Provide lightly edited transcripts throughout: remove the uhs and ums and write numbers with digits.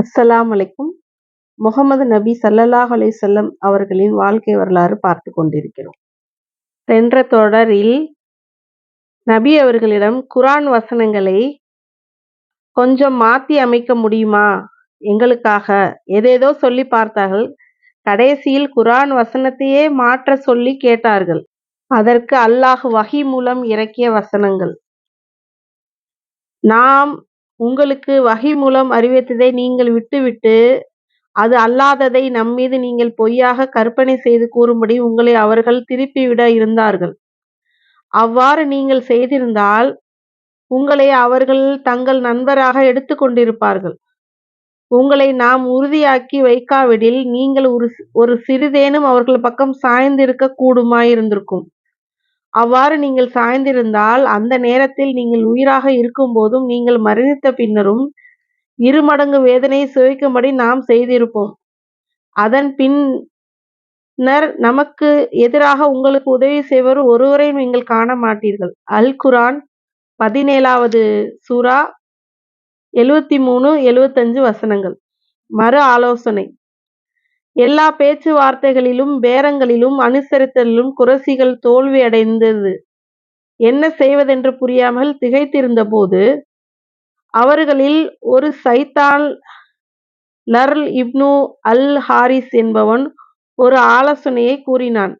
அஸ்ஸலாமு அலைக்கும். முஹம்மது நபி ஸல்லல்லாஹு அலைஹி வஸல்லம் அவர்களின் வாழ்க்கை வரலாறு பார்த்து கொண்டிருக்கிறோம். சென்ற தொடரில் நபி அவர்களிடம் குர்ஆன் வசனங்களை கொஞ்சம் மாத்தி அமைக்க முடியுமா எங்களுக்காக ஏதேதோ சொல்லி பார்த்தார்கள். கடைசியில் குர்ஆன் வசனத்தையே மாற்ற சொல்லி கேட்டார்கள். அதற்கு அல்லாஹ் வஹி மூலம் இறக்கிய வசனங்கள். நாம் உங்களுக்கு வஹி மூலம் அறிவித்ததை நீங்கள் விட்டுவிட்டு அது அல்லாததை நம்மீது நீங்கள் பொய்யாக கற்பனை செய்து கூறும்படி உங்களை அவர்கள் திருப்பிவிட இருந்தார்கள். அவ்வாறு நீங்கள் செய்திருந்தால் உங்களை அவர்கள் தங்கள் நண்பராக எடுத்துக் கொண்டிருப்பார்கள். உங்களை நாம் உறுதியாக்கி வைக்காவிடில் நீங்கள் ஒரு சிறிதேனும் அவர்கள் பக்கம் சாய்ந்திருக்க கூடுமாயிருந்திருக்கும். அவ்வாறு நீங்கள் சாய்ந்திருந்தால் அந்த நேரத்தில் நீங்கள் உயிராக இருக்கும்போதும் நீங்கள் மரணித்த பின்னரும் 2 மடங்கு வேதனையை சுவைக்கும்படி நாம் செய்திருப்போம். அதன் பின்னர் நமக்கு எதிராக உங்களுக்கு உதவி செய்வர் ஒருவரையும் நீங்கள் காண மாட்டீர்கள். அல் குர்ஆன் 17வது சூரா 73, 75 வசனங்கள். மறு ஆலோசனை. எல்லா பேச்சுவார்த்தைகளிலும் பேரங்களிலும் அனுசரித்தலிலும் குறைஷிகள் தோல்வியடைந்தது. என்ன செய்வதென்று புரியாமல் திகைத்திருந்தபோது அவர்களில் ஒரு சைத்தான் லர் இப்னு அல் ஹாரிஸ் என்பவன் ஒரு ஆலோசனையை கூறினான்.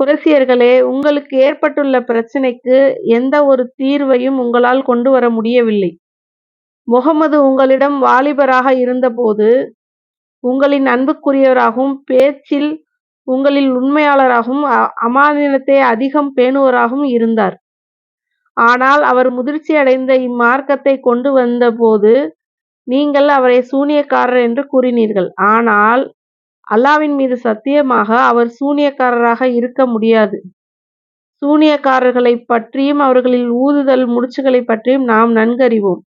குறைஷியர்களே, உங்களுக்கு ஏற்பட்டுள்ள பிரச்சினைக்கு எந்த ஒரு தீர்வையும் உங்களால் கொண்டு வர முடியவில்லை. முஹம்மது உங்களிடம் வாலிபராக இருந்தபோது உங்களின் அன்புக்குரியவராகவும் பேச்சில் உங்களில் உண்மையாளராகவும் அமானிதத்தை அதிகம் பேணுவராகவும் இருந்தார். ஆனால் அவர் முதிர்ச்சியடைந்த இம்மார்க்கத்தை கொண்டு வந்தபோது நீங்கள் அவரை சூனியக்காரர் என்று கூறினீர்கள். ஆனால் அல்லாஹ்வின் மீது சத்தியமாக அவர் சூனியக்காரராக இருக்க முடியாது. சூனியக்காரர்களைப் பற்றியும் அவர்களில் ஊதுதல் முடிச்சுகளைப் பற்றியும் நாம் நன்கறிவோம்.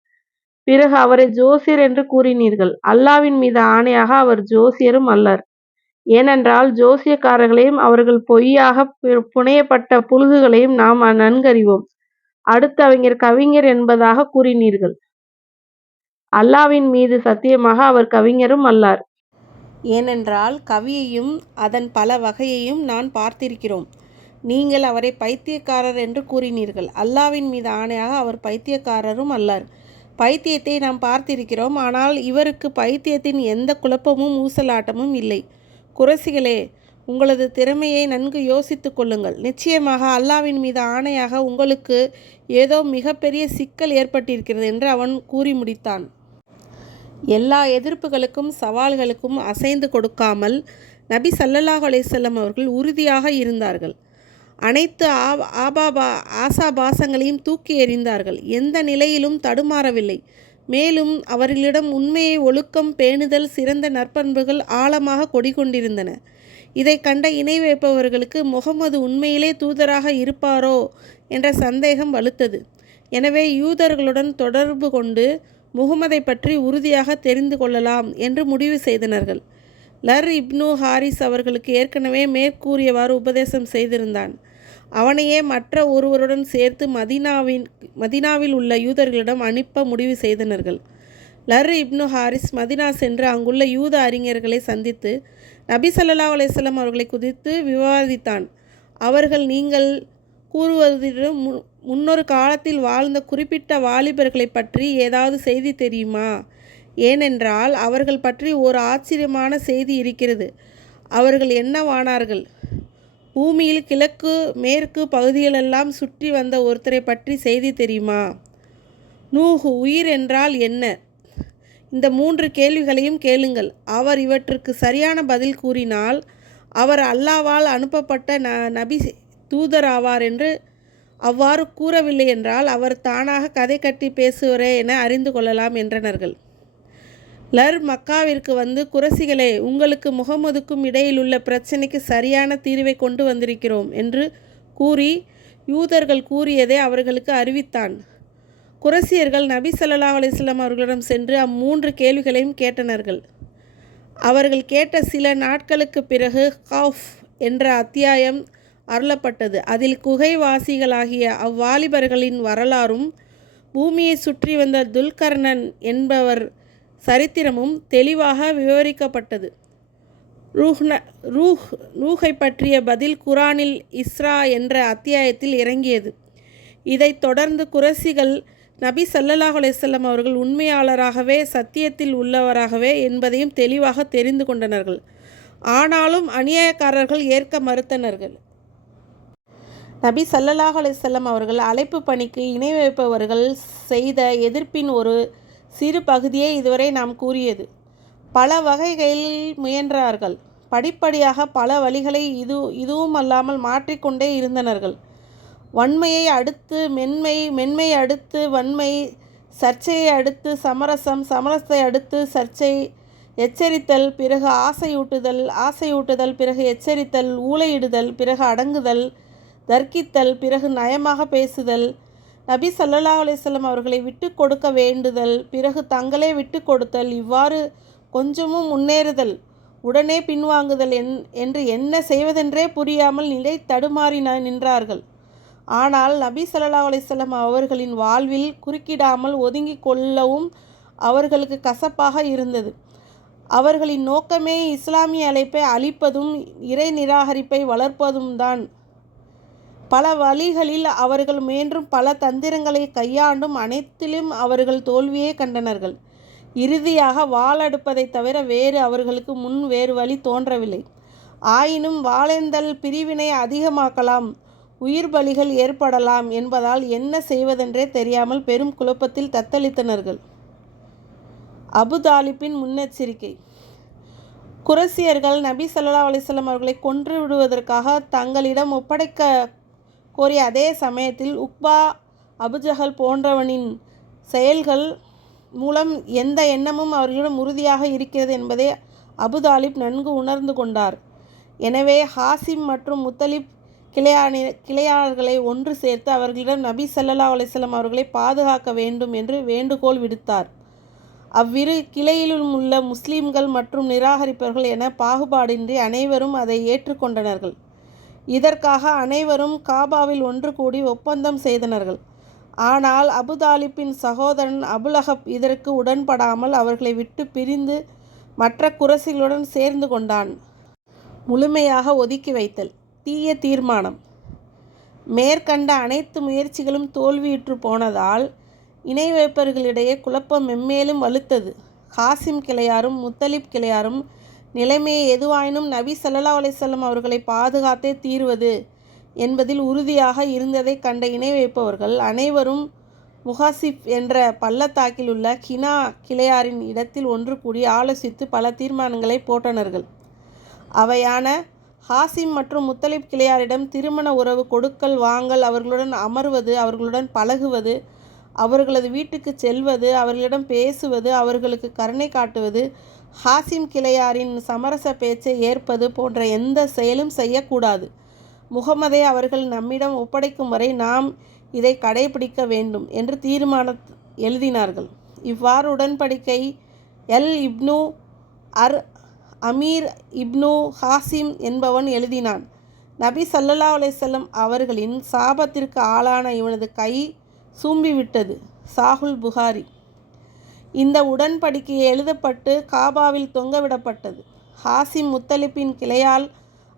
பிறகு அவரை ஜோசியர் என்று கூறினீர்கள். அல்லாஹ்வின் மீது ஆணையாக அவர் ஜோசியரும் அல்லர். ஏனென்றால் ஜோசியக்காரர்களையும் அவர்கள் பொய்யாக புனையப்பட்ட புளுகுகளையும் நாம் நன்கறிவோம். அடுத்து அவர் கவிஞர் என்பதாக கூறினீர்கள். அல்லாஹ்வின் மீது சத்தியமாக அவர் கவிஞரும் அல்லார். ஏனென்றால் கவியையும் அதன் பல வகையையும் நான் பார்த்திருக்கிறோம். நீங்கள் அவரை பைத்தியக்காரர் என்று கூறினீர்கள். அல்லாஹ்வின் மீது ஆணையாக அவர் பைத்தியக்காரரும் அல்லார். பைத்தியத்தை நாம் பார்த்திருக்கிறோம். ஆனால் இவருக்கு பைத்தியத்தின் எந்த குழப்பமும் ஊசலாட்டமும் இல்லை. குறைஷிகளே, உங்களது திறமையை நன்கு யோசித்துக் கொள்ளுங்கள். நிச்சயமாக அல்லாஹ்வின் மீது ஆணையாக உங்களுக்கு ஏதோ மிகப்பெரிய சிக்கல் ஏற்பட்டிருக்கிறது என்று அவன் கூறி முடித்தான். எல்லா எதிர்ப்புகளுக்கும் சவால்களுக்கும் அசைந்து கொடுக்காமல் நபி ஸல்லல்லாஹு அலைஹி வஸல்லம் அவர்கள் உறுதியாக இருந்தார்கள். அனைத்து ஆசாபாசங்களையும் தூக்கி எறிந்தார்கள். எந்த நிலையிலும் தடுமாறவில்லை. மேலும் அவர்களிடம் உண்மையை, ஒழுக்கம், பேணுதல், சிறந்த நற்பண்புகள் ஆழமாக கொடிகொண்டிருந்தன. இதை கண்ட இணை வைப்பவர்களுக்கு முஹம்மது உண்மையிலே தூதராக இருப்பாரோ என்ற சந்தேகம் வலுத்தது. எனவே யூதர்களுடன் தொடர்பு கொண்டு முஹம்மதை பற்றி உறுதியாக தெரிந்து கொள்ளலாம் என்று முடிவு செய்தனர்கள். லர் இப்னு ஹாரிஸ் அவர்களுக்கு ஏற்கனவே மேற்கூறியவாறு உபதேசம் செய்திருந்தான். அவனையே மற்ற ஒருவருடன் சேர்த்து மதீனாவில் உள்ள யூதர்களிடம் அனுப்ப முடிவு செய்தனர்கள். லர் இப்னு ஹாரிஸ் மதீனா சென்று அங்குள்ள யூத அறிஞர்களை சந்தித்து நபி ஸல்லல்லாஹு அலைஹி வஸல்லம் அவர்களை குறித்து விவாதித்தான். அவர்கள் நீங்கள் கூறுவதிலும் முன்னொரு காலத்தில் வாழ்ந்த குறிப்பிட்ட வாலிபர்களை பற்றி ஏதாவது செய்தி தெரியுமா? ஏனென்றால் அவர்கள் பற்றி ஒரு ஆச்சரியமான செய்தி இருக்கிறது. அவர்கள் என்னவானார்கள்? பூமியில் கிழக்கு மேற்கு பகுதிகளெல்லாம் சுற்றி வந்த ஒருத்தரை பற்றி செய்தி தெரியுமா? நூஹ் உயிர் என்றால் என்ன? இந்த 3 கேள்விகளையும் கேளுங்கள். அவர் இவற்றுக்கு சரியான பதில் கூறினால் அவர் அல்லாஹ்வால் அனுப்பப்பட்ட நபி தூதராவார் என்று, அவ்வாறு கூறவில்லை என்றால் அவர் தானாக கதை கட்டி பேசுவரே என அறிந்து கொள்ளலாம் என்றனர்கள். லர் மக்காவிற்கு வந்து, குறைஷிகளே, உங்களுக்கு முஹம்மதுக்கும் இடையிலுள்ள பிரச்சினைக்கு சரியான தீர்வை கொண்டு வந்திருக்கிறோம் என்று கூறி யூதர்கள் கூறியதை அவர்களுக்கு அறிவித்தான். குறைஷியர்கள் நபி ஸல்லல்லாஹு அலைஹி வஸல்லம் அவர்களிடம் சென்று 3 கேள்விகளையும் கேட்டனர்கள். அவர்கள் கேட்ட சில நாட்களுக்கு பிறகு கஃப் என்ற அத்தியாயம் அருளப்பட்டது. அதில் குகைவாசிகளாகிய அவ்வாலிபர்களின் வரலாறும் பூமியை சுற்றி வந்த துல்கர்னன் என்பவர் சரித்திரமும் தெளிவாக விவரிக்கப்பட்டது. ரூஹை பற்றிய பதில் குரானில் இஸ்ரா என்ற அத்தியாயத்தில் இறங்கியது. இதைத் தொடர்ந்து குறைஷிகள் நபி ஸல்லல்லாஹு அலைஹி வஸல்லம் அவர்கள் உண்மையாளராகவே சத்தியத்தில் உள்ளவராகவே என்பதையும் தெளிவாக தெரிந்து கொண்டனர்கள். ஆனாலும் அநியாயக்காரர்கள் ஏற்க மறுத்தனர்கள். நபி ஸல்லல்லாஹு அலைஹி வஸல்லம் அவர்கள் அழைப்பு பணிக்கு இணை வைப்பவர்கள் செய்த எதிர்ப்பின் ஒரு சிறு பகுதியே இதுவரை நாம் கூறியது. பல வகைகளில் முயன்றார்கள். படிப்படியாக பல வழிகளை இதுவும் அல்லாமல் மாற்றிக்கொண்டே இருந்தனர்கள். வன்மையை அடுத்து மென்மை, மென்மையை அடுத்து வன்மை, சர்ச்சையை அடுத்து சமரசம், சமரசத்தை அடுத்து சர்ச்சை, எச்சரித்தல், பிறகு ஆசையூட்டுதல், ஆசையூட்டுதல், பிறகு எச்சரித்தல், ஊளையிடுதல், பிறகு அடங்குதல், தர்க்கித்தல், பிறகு நயமாக பேசுதல், நபி ஸல்லல்லாஹு அலைஹி வஸல்லம் அவர்களை விட்டு கொடுக்க வேண்டுதல், பிறகு தங்களே விட்டு கொடுத்தல், இவ்வாறு கொஞ்சமும் முன்னேறுதல், உடனே பின்வாங்குதல் என்று என்ன செய்வதென்றே புரியாமல் நிலை தடுமாறி நின்றார்கள். ஆனால் நபி ஸல்லல்லாஹு அலைஹி வஸல்லம் அவர்களின் வாழ்வில் குறுக்கிடாமல் ஒதுங்கி கொள்ளவும் அவர்களுக்கு கசப்பாக இருந்தது. அவர்களின் நோக்கமே இஸ்லாமிய அழைப்பை அழிப்பதும் இறை நிராகரிப்பை வளர்ப்பதும் தான். பல வழிகளில் அவர்கள் முயன்றும் பல தந்திரங்களை கையாண்டும் அனைத்திலும் அவர்கள் தோல்வியே கண்டனர்கள். இறுதியாக வாளெடுப்பதை தவிர வேறு அவர்களுக்கு முன் வேறு வழி தோன்றவில்லை. ஆயினும் வாளேந்தல் பிரிவினை அதிகமாக்கலாம், உயிர் பலிகள் ஏற்படலாம் என்பதால் என்ன செய்வதென்றே தெரியாமல் பெரும் குழப்பத்தில் தத்தளித்தனர்கள். அபுதாலிப்பின் முன்னெச்சரிக்கை. குறைஷியர்கள் நபி ஸல்லல்லாஹு அலைஹி வஸல்லம் அவர்களை கொன்று விடுவதற்காக தங்களிடம் ஒப்படைக்க கோரிய அதே சமயத்தில் உக்பா, அபுஜஹல் போன்றவனின் செயல்கள் மூலம் எந்த எண்ணமும் அவர்களிடம் உறுதியாக இருக்கிறது என்பதை அபுதாலிப் நன்கு உணர்ந்து கொண்டார். எனவே ஹாசிம் மற்றும் முத்தலிப் கிளையாளர்களை ஒன்று சேர்த்து அவர்களிடம் நபி ஸல்லல்லாஹு அலைஹி வஸல்லம் அவர்களை பாதுகாக்க வேண்டும் என்று வேண்டுகோள் விடுத்தார். அவ்விரு கிளையிலும் உள்ள முஸ்லீம்கள் மற்றும் நிராகரிப்பவர்கள் என பாகுபாடின்றி அனைவரும் அதை ஏற்றுக்கொண்டனர்கள். இதற்காக அனைவரும் காபாவில் ஒன்று கூடி ஒப்பந்தம் செய்தனர்கள். ஆனால் அபுதாலிப்பின் சகோதரன் அபுலஹப் இதற்கு உடன்படாமல் அவர்களை விட்டு பிரிந்து மற்ற குறைஷிகளுடன் சேர்ந்து கொண்டான். முழுமையாக ஒதுக்கி வைத்தல். தீய தீர்மானம். மேற்கண்ட அனைத்து முயற்சிகளும் தோல்வியுற்று போனதால் இணை வைப்பவர்களிடையே குழப்பம் மென்மேலும் வலுத்தது. ஹாசிம் கிளையாரும் முத்தலிப் கிளையாரும் நிலைமையை எதுவாயினும் நபி ஸல்லல்லாஹு அலைஹி வஸல்லம் அவர்களை பாதுகாத்தே தீர்வது என்பதில் உறுதியாக இருந்ததை கண்ட இணை வைப்பவர்கள் அனைவரும் முஹாசிப் என்ற பள்ளத்தாக்கில் உள்ள கினா கிளையாரின் இடத்தில் ஒன்று கூடி ஆலோசித்து பல தீர்மானங்களை போட்டனர்கள். அவையான ஹாசிம் மற்றும் முத்தலிப் கிளையாரிடம் திருமண உறவு கொடுக்கல் வாங்கல், அவர்களுடன் அமர்வது, அவர்களுடன் பழகுவது, அவர்களது வீட்டுக்கு செல்வது, அவர்களிடம் பேசுவது, அவர்களுக்கு கருணை காட்டுவது, ஹாசிம் கிளையாரின் சமரச பேச்சை ஏற்பது போன்ற எந்த செயலும் செய்யக்கூடாது. முகமதை அவர்கள் நம்மிடம் ஒப்படைக்கும் வரை நாம் இதை கடைபிடிக்க வேண்டும் என்று தீர்மானம் எழுதினார்கள். இவ்வாறு உடன்படிக்கை இப்னு அமீர் இப்னு ஹாசிம் என்பவன் எழுதினான். நபி ஸல்லல்லாஹு அலைஹி வஸல்லம் அவர்களின் சாபத்திற்கு ஆளான இவனது கை சூம்பிவிட்டது. சாஹுல் புகாரி. இந்த உடன்படிக்கை எழுதப்பட்டு காபாவில் தொங்கவிடப்பட்டது. ஹாசிம் முத்தலிப்பின் கிளையால்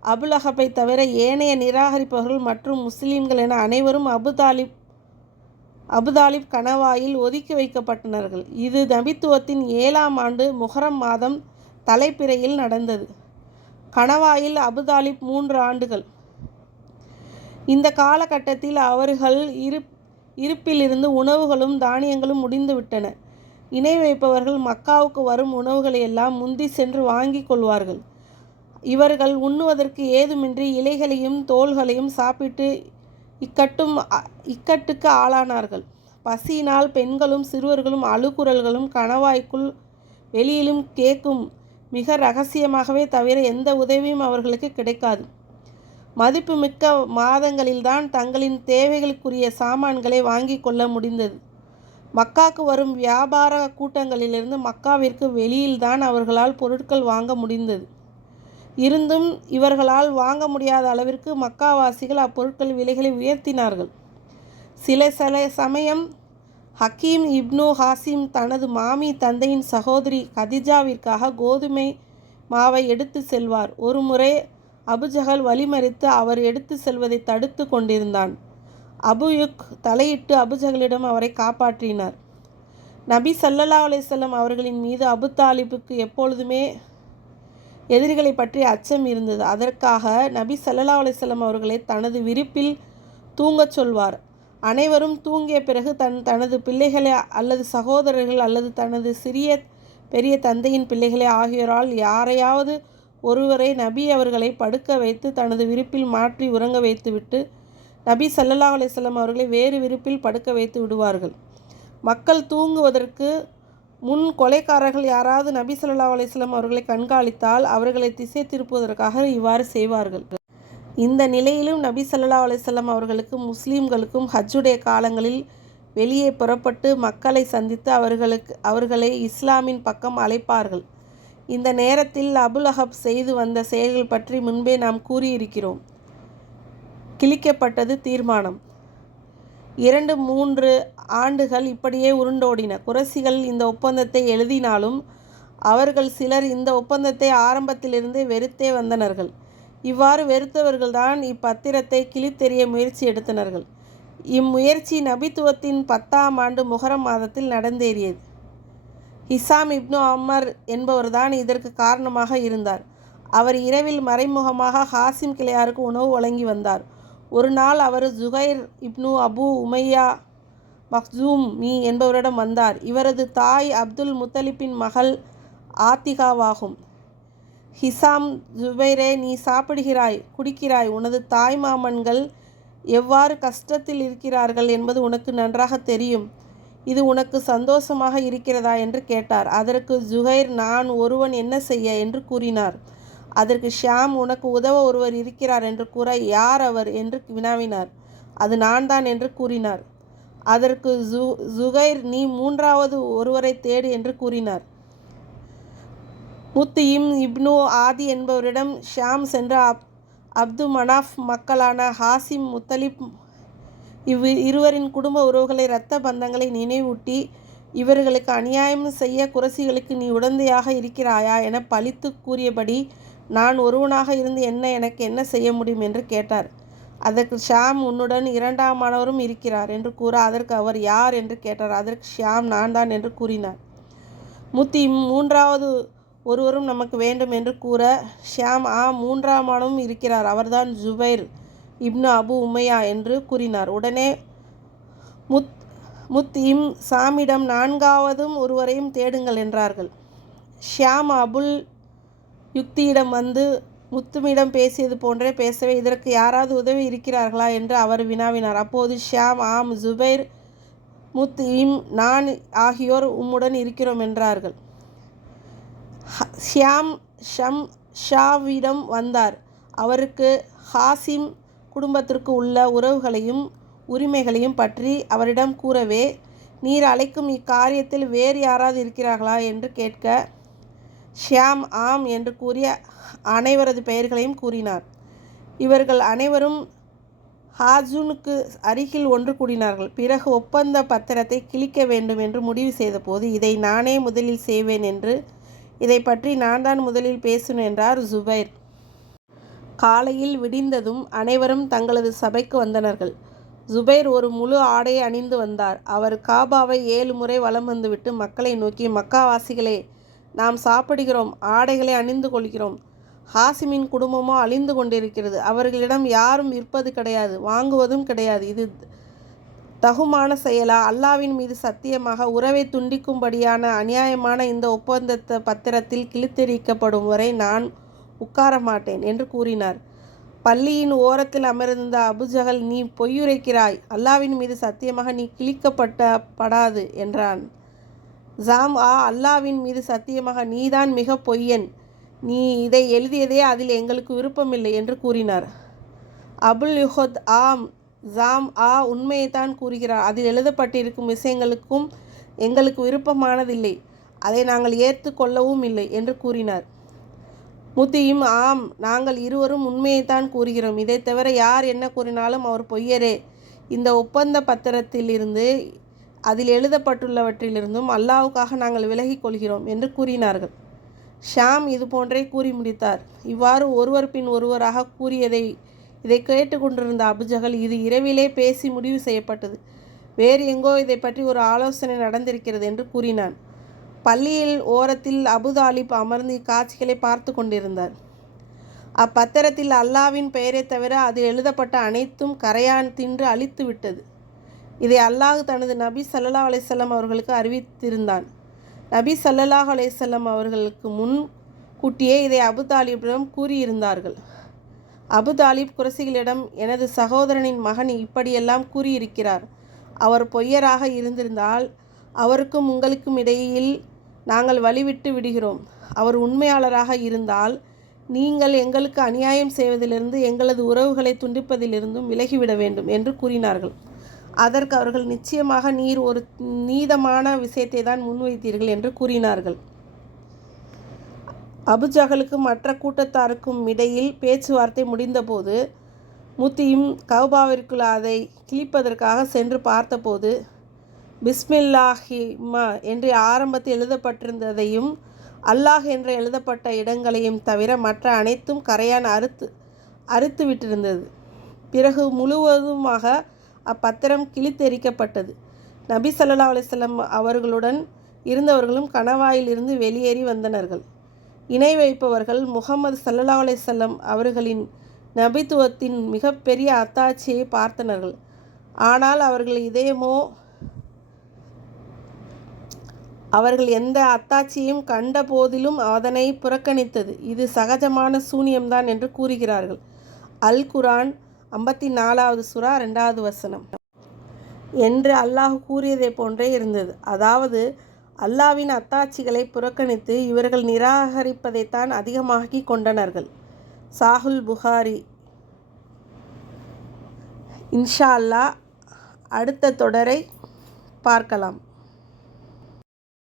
அபுலஹபை தவிர ஏனைய நிராகரிப்பவர்கள் மற்றும் முஸ்லீம்கள் என அனைவரும் அபுதாலிப் கணவாயில் ஒதுக்கி வைக்கப்பட்டனர்கள். இது நபித்துவத்தின் 7ஆம் ஆண்டு முஹர்ரம் மாதம் தலைப்பிறையில் நடந்தது. கணவாயில் அபுதாலிப் 3 ஆண்டுகள். இந்த காலகட்டத்தில் அவர்கள் இருப்பிலிருந்து உணவுகளும் தானியங்களும் முடிந்துவிட்டன. இணை வைப்பவர்கள் மக்காவுக்கு வரும் உணவுகளை எல்லாம் முந்தி சென்று வாங்கி கொள்வார்கள். இவர்கள் உண்ணுவதற்கு ஏதுமின்றி இலைகளையும் தோள்களையும் சாப்பிட்டு இக்கட்டுக்கு ஆளானார்கள். பசியினால் பெண்களும் சிறுவர்களும் அழுகுரல்களும் கணவாய்க்குள் வெளியிலும் கேட்கும். மிக இரகசியமாகவே தவிர எந்த உதவியும் அவர்களுக்கு கிடைக்காது. மதிப்புமிக்க மாதங்களில்தான் தங்களின் தேவைகளுக்குரிய சாமான்களை வாங்கி கொள்ள முடிந்தது. மக்காவுக்கு வரும் வியாபார கூட்டங்களிலிருந்து மக்காவிற்கு வெளியில்தான் அவர்களால் பொருட்கள் வாங்க முடிந்தது. இருந்தும் இவர்களால் வாங்க முடியாத அளவிற்கு மக்காவாசிகள் அப்பொருட்கள் விலைகளை உயர்த்தினார்கள். சில சமயம் ஹக்கீம் இப்னு ஹாசிம் தனது மாமி தந்தையின் சகோதரி கதிஜாவிற்காக கோதுமை மாவை எடுத்து செல்வார். ஒருமுறை அபுஜஹல் வழிமறித்து அவர் எடுத்து செல்வதை தடுத்து கொண்டிருந்தான். அபுயுக் தலையிட்டு அபுஜஹலிடம் அவரை காப்பாற்றினார். நபி ஸல்லல்லாஹு அலைஹி வஸல்லம் அவர்களின் மீது அபு தாலிபுக்கு எப்பொழுதுமே எதிரிகளை பற்றி அச்சம் இருந்தது. அதற்காக நபி ஸல்லல்லாஹு அலைஹி வஸல்லம் அவர்களை தனது விரிப்பில் தூங்கச் சொல்வார். அனைவரும் தூங்கிய பிறகு தனது பிள்ளைகளை அல்லது சகோதரர்கள் அல்லது தனது சிறிய பெரிய தந்தையின் பிள்ளைகளை ஆகியோரால் யாரையாவது ஒருவரை நபி அவர்களை படுக்க வைத்து தனது விரிப்பில் மாற்றி உறங்க வைத்துவிட்டு நபி ஸல்லல்லாஹு அலைஹி வஸல்லம் அவர்களை வேறு விரிப்பில் படுக்க வைத்து விடுவார்கள். மக்கள் தூங்குவதற்கு முன் கொலைக்காரர்கள் யாராவது நபி ஸல்லல்லாஹு அலைஹி வஸல்லம் அவர்களை கண்காணித்தால் அவர்களை திசை திருப்புவதற்காக இவ்வாறு செய்வார்கள். இந்த நிலையிலும் நபி ஸல்லல்லாஹு அலைஹி வஸல்லம் அவர்களுக்கும் முஸ்லீம்களுக்கும் ஹஜ்ஜுடைய காலங்களில் வெளியே புறப்பட்டு மக்களை சந்தித்து அவர்களை இஸ்லாமின் பக்கம் அழைப்பார்கள். இந்த நேரத்தில் அபுலஹப் செய்து வந்த செயல்கள் பற்றி முன்பே நாம் கூறியிருக்கிறோம். கிழிக்கப்பட்டது தீர்மானம். 2-3 ஆண்டுகள் இப்படியே உருண்டோடின. குறைஷிகள் இந்த ஒப்பந்தத்தை எழுதினாலும் அவர்கள் சிலர் இந்த ஒப்பந்தத்தை ஆரம்பத்திலிருந்தே வெறுத்தே வந்தனர்கள். இவ்வாறு வெறுத்தவர்கள்தான் இப்பத்திரத்தை கிழித்தெறிய முயற்சி எடுத்தனர்கள். இம்முயற்சி நபித்துவத்தின் 10ஆம் ஆண்டு முஹரம் மாதத்தில் நடந்தேறியது. ஹிசாம் இப்னு அம்மர் என்பவர்தான் இதற்கு காரணமாக இருந்தார். அவர் இரவில் மறைமுகமாக ஹாசிம் கிளையாருக்கு உணவு வழங்கி வந்தார். ஒரு நாள் அவர் ஜுஹைர் இப்னு அபு உமையா மக்சூமி என்பவரிடம் வந்தார். இவரது தாய் அப்துல் முத்தலிப்பின் மகள் ஆத்திகாவாகும். ஹிசாம், ஜுபைரே, நீ சாப்பிடுகிறாய், குடிக்கிறாய். உனது தாய் மாமன்கள் எவ்வாறு கஷ்டத்தில் இருக்கிறார்கள் என்பது உனக்கு நன்றாக தெரியும். இது உனக்கு சந்தோஷமாக இருக்கிறதா என்று கேட்டார். அதற்கு ஜுஹைர், நான் ஒருவன் என்ன செய்ய என்று கூறினார். அதற்கு ஷியாம், உனக்கு உதவ ஒருவர் இருக்கிறார் என்று கூற, யார் அவர் என்று வினாவினார். அது நான் தான் என்று கூறினார். அதற்கு ஜுஹைர், நீ 3வது ஒருவரை தேடு என்று கூறினார். முத்தியிம் இப்னு ஆதி என்பவரிடம் ஷியாம் சென்ற அப்து மனாஃப் மக்களான ஹாசிம், முத்தலிப் இருவரின் குடும்ப உறவுகளை இரத்த பந்தங்களை நினைவூட்டி, இவர்களுக்கு அநியாயம் செய்ய குறைஷிகளுக்கு நீ உடந்தையாக இருக்கிறாயா என பழித்து கூறியபடி, நான் ஒருவனாக இருந்து எனக்கு என்ன செய்ய முடியும் என்று கேட்டார். அதற்கு ஷியாம், உன்னுடன் 2ஆமானவரும் இருக்கிறார் என்று கூற, அதற்கு அவர் யார் என்று கேட்டார். அதற்கு ஷியாம், நான் தான் என்று கூறினார். முத்தி 3வது ஒருவரும் நமக்கு வேண்டும் என்று கூற, ஷியாம், 3ஆமானவரும் இருக்கிறார், அவர்தான் ஜுபைர் இப்னு அபு உமையா என்று கூறினார். உடனே முத்தியும் சாமிடம் 4ஆவதும் ஒருவரையும் தேடுங்கள் என்றார்கள். ஷியாம் அபுல் யுக்தியிடம் வந்து முத்துமிடம் பேசியது போன்றே பேசவே, இதற்கு யாராவது உதவி இருக்கிறார்களா என்று அவர் வினாவினார். அப்போது ஷியாம், ஆம், ஜுபைர், முத்தியும் நான் ஆகியோர் உம்முடன் இருக்கிறோம் என்றார்கள். ஷியாம் ஷாவிடம் வந்தார். அவருக்கு ஹாசிம் குடும்பத்திற்கு உள்ள உறவுகளையும் உரிமைகளையும் பற்றி அவரிடம் கூறவே, நீர் அழைக்கும் இக்காரியத்தில் வேறு யாராவது இருக்கிறார்களா என்று கேட்க, ஷியாம் ஆம் என்று கூறிய அனைவரது பெயர்களையும் கூறினார். இவர்கள் அனைவரும் ஹாஜூனுக்கு அருகில் ஒன்று கூடினார்கள். பிறகு ஒப்பந்த பத்திரத்தை கிழிக்க வேண்டும் என்று முடிவு செய்தபோது, இதை நானே முதலில் செய்வேன் என்று, இதை பற்றி நான் தான் முதலில் பேசுவேன் என்றார் ஜுபைர். காலையில் விடிந்ததும் அனைவரும் தங்களது சபைக்கு வந்தனர்கள். ஜுபைர் ஒரு முழு ஆடையை அணிந்து வந்தார். அவர் காபாவை 7 முறை வலம் வந்துவிட்டு மக்களை நோக்கி, மக்காவாசிகளே, நாம் சாப்பிடுகிறோம், ஆடைகளை அணிந்து கொள்கிறோம். ஹாசிமின் குடும்பமோ அழிந்து கொண்டிருக்கிறது. அவர்களிடம் யாரும் விற்பது கிடையாது, வாங்குவதும் கிடையாது. இது தகுமான செயலா? அல்லாவின் மீது சத்தியமாக உறவை துண்டிக்கும்படியான அநியாயமான இந்த ஒப்பந்த பத்திரத்தில் கிழித்தெறிக்கப்படும் வரை நான் உட்கார மாட்டேன் என்று கூறினார். பள்ளியின் ஓரத்தில் அமர்ந்த அபுஜஹல், நீ பொய்யுரைக்கிறாய், அல்லாவின் மீது சத்தியமாக நீ கிழிக்கப்படாது என்றான். ஜாம், அல்லாவின் மீது சத்தியமாக நீதான் மிக பொய்யன், நீ இதை எழுதியதே, அதில் எங்களுக்கு விருப்பமில்லை என்று கூறினார். அபுல் யுஹத், ஆம், ஜாம் உண்மையைத்தான் கூறுகிறார், அதில் எழுதப்பட்டிருக்கும் விஷயங்களுக்கும் எங்களுக்கு விருப்பமானதில்லை, அதை நாங்கள் ஏற்று கொள்ளவும் இல்லை என்று கூறினார். முத்தியும், ஆம், நாங்கள் இருவரும் உண்மையைத்தான் கூறுகிறோம், இதை தவிர யார் என்ன கூறினாலும் அவர் பொய்யரே. இந்த ஒப்பந்த பத்திரத்திலிருந்து அதில் எழுதப்பட்டுள்ளவற்றிலிருந்தும் அல்லாஹ்வுக்காக நாங்கள் விலகிக் கொள்கிறோம் என்று கூறினார்கள். ஷாம் இது போன்றே கூறி முடித்தார். இவ்வாறு ஒருவர் பின் ஒருவராக இதை கேட்டுக்கொண்டிருந்த அபுஜஹல், இது இரவிலே பேசி முடிவு செய்யப்பட்டது, வேறு எங்கோ இதை பற்றி ஒரு ஆலோசனை நடந்திருக்கிறது என்று கூறினான். பள்ளியில் ஓரத்தில் அபுதாலிப் அமர்ந்து இக்காட்சிகளை பார்த்து கொண்டிருந்தார். அப்பத்திரத்தில் அல்லாவின் பெயரை தவிர அதில் எழுதப்பட்ட அனைத்தும் கரையான் தின்று அழித்து விட்டது. இதை அல்லாஹ் தனது நபி ஸல்லல்லாஹு அலைஹி வஸல்லம் அவர்களுக்கு அறிவித்திருந்தான். நபி ஸல்லல்லாஹு அலைஹி வஸல்லம் அவர்களுக்கு முன் கூட்டியே இதை அபுதாலிபிடம் கூறியிருந்தார்கள். அபுதாலிப் குறைசிகளிடம், எனது சகோதரனின் மகன் இப்படியெல்லாம் கூறியிருக்கிறார். அவர் பொய்யராக இருந்திருந்தால் அவருக்கும் உங்களுக்கும் இடையில் நாங்கள் வழிவிட்டு விடுகிறோம். அவர் உண்மையாளராக இருந்தால் நீங்கள் எங்களுக்கு அநியாயம் செய்வதிலிருந்து எங்களது உறவுகளை துண்டிப்பதிலிருந்தும் விலகிவிட வேண்டும் என்று கூறினார்கள். அதற்கு அவர்கள், நிச்சயமாக நீர் ஒரு நீதமான விஷயத்தை தான் முன்வைத்தீர்கள் என்று கூறினார்கள். அபுஜஹலுக்கும் மற்ற கூட்டத்தாருக்கும் இடையில் பேச்சுவார்த்தை முடிந்தபோது முத்தியும் கௌபாவிற்குள் அதை கிழிப்பதற்காக சென்று பார்த்தபோது, பிஸ்மில்லாஹிமா என்று ஆரம்பத்தில் எழுதப்பட்டிருந்ததையும் அல்லாஹ் என்று எழுதப்பட்ட இடங்களையும் தவிர மற்ற அனைத்தும் கரையான் அறுத்து விட்டிருந்தது. பிறகு முழுவதுமாக அப்பத்திரம் கிழித்தெறிக்கப்பட்டது. நபி ஸல்லல்லாஹு அலைஹி வஸல்லம் அவர்களுடன் இருந்தவர்களும் கணவாயிலிருந்து வெளியேறி வந்தனர்கள். இணை வைப்பவர்கள் முஹம்மது ஸல்லல்லாஹு அலைஹி வஸல்லம் அவர்களின் நபித்துவத்தின் மிகப்பெரிய அத்தாட்சியை பார்த்தனர்கள். ஆனால் அவர்கள் எந்த அத்தாட்சியையும் கண்ட போதிலும் அதனை புறக்கணித்தது. இது சகஜமான சூனியம்தான் என்று கூறுகிறார்கள். அல் குர்ஆன் 54வது சூரா 2வது வசனம் என்று அல்லாஹ் கூறியதை போன்றே இருந்தது. அதாவது, அல்லாவின் அத்தாட்சிகளை புறக்கணித்து இவர்கள் நிராகரிப்பதைத்தான் அதிகமாக்கி கொண்டனர்கள். சாஹுல் புகாரி. இன்ஷா அல்லாஹ் அடுத்த தொடரை பார்க்கலாம்.